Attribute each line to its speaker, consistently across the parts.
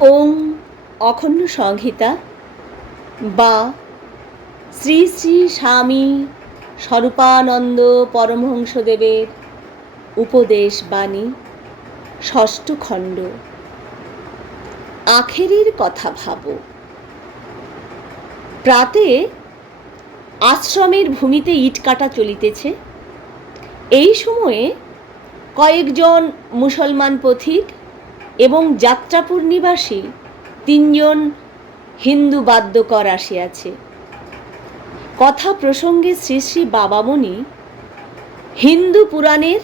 Speaker 1: ওং অখণ্ড সংহিতা বা শ্রী শ্রী স্বামী স্বরূপানন্দ পরমহংসদেবের উপদেশ বাণী ষষ্ঠ খণ্ড। আখেরের কথা ভাবো। প্রাতে আশ্রমের ভূমিতে ইট কাটা চলিতেছে। এই সময়ে কয়েকজন মুসলমান পথিক এবং যাত্রাপুর নিবাসী তিনজন হিন্দু বাদ্যকর আসিয়াছে। কথা প্রসঙ্গে শ্রী শ্রী বাবামণি হিন্দু পুরাণের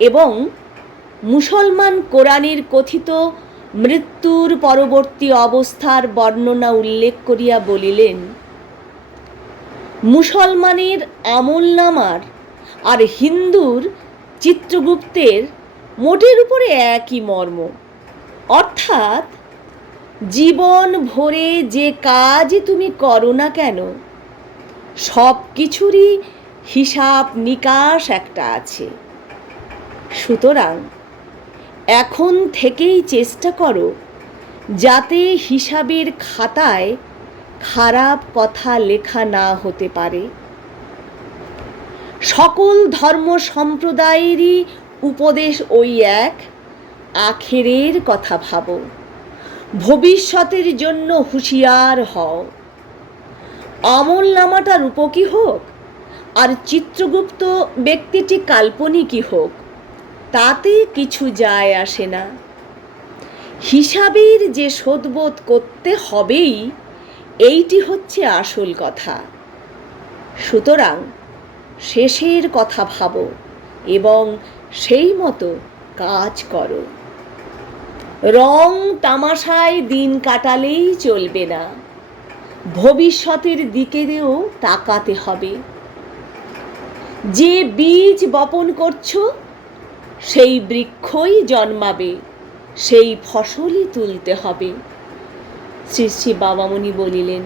Speaker 1: এবং মুসলমান কোরআনের কথিত মৃত্যুর পরবর্তী অবস্থার বর্ণনা উল্লেখ করিয়া বলিলেন, মুসলমানের আমল নামার আর হিন্দুর চিত্রগুপ্তের মোটের উপরে একই মর্ম। অর্থাৎ জীবন ভরে যে কাজ তুমি করো না কেন, সব কিছুরই হিসাব নিকাশ একটা আছে। সুতরাং এখন থেকেই চেষ্টা করো যাতে হিসাবের খাতায় খারাপ কথা লেখা না হতে পারে। সকল ধর্ম সম্প্রদায়েরই উপদেশ ওই এক আখেরের কথা ভাবো। ভবিষ্যতের জন্য হুঁশিয়ার হও। অমল নামাটা রূপকী হোক? আর চিত্রগুপ্ত ব্যক্তিটি কাল্পনিকই হোক? তাতে কিছু যায় আসে না। হিসাবের যে শোধবোধ করতে হবেই, এইটি হচ্ছে আসল কথা। সুতরাং শেষের কথা ভাবো এবং সেই মতো কাজ করো। রং তামাশায় দিন কাটালেই চলবে না। ভবিষ্যতের দিকেও তাকাতে হবে। যে বীজ বপন করছ, সেই বৃক্ষই জন্মাবে, সেই ফসলই তুলতে হবে। শ্রী শ্রী বাবামণি বলিলেন,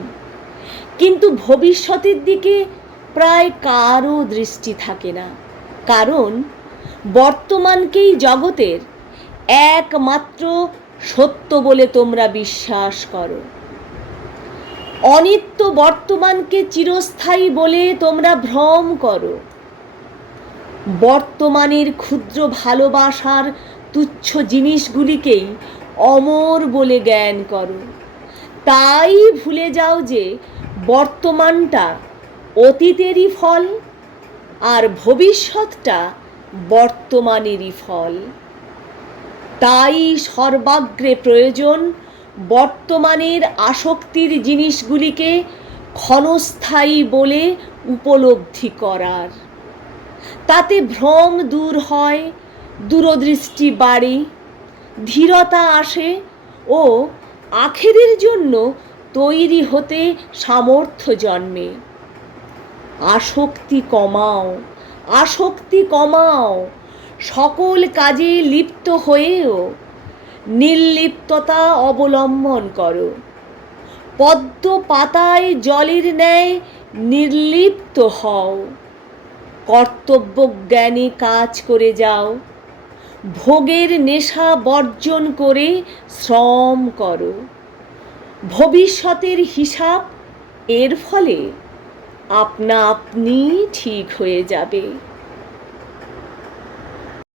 Speaker 1: কিন্তু ভবিষ্যতের দিকে প্রায় কারও দৃষ্টি থাকে না। কারণ বর্তমানকেই জগতের একমাত্র সত্য বলে তোমরা বিশ্বাস করো। অনিত্য বর্তমানকে চিরস্থায়ী বলে তোমরা ভ্রম করো। বর্তমানের ক্ষুদ্র ভালোবাসার তুচ্ছ জিনিসগুলিকেই অমর বলে জ্ঞান করো। তাই ভুলে যাও যে বর্তমানটা অতীতেরই ফল আর ভবিষ্যৎটা বর্তমানেরই ফল। তাই সর্বাগ্রে প্রয়োজন বর্তমানের আসক্তির জিনিসগুলিকে ক্ষণস্থায়ী বলে উপলব্ধি করার। তাতে ভ্রম দূর হয়, দূরদৃষ্টি বাড়ে, ধীরতা আসে ও আখেরের জন্য তৈরি হতে সামর্থ্য জন্মে। আসক্তি কমাও আসক্তি কমাও সকল কাজে লিপ্ত হয়েও নির্লিপ্ততা অবলম্বন করো। পদ্ম পাতায় জলের ন্যায় নির্লিপ্ত হও। কর্তব্য জ্ঞানে কাজ করে যাও। ভোগের নেশা বর্জন করে শ্রম করো। ভবিষ্যতের হিসাব এর ফলে আপনা আপনি ঠিক হয়ে যাবে।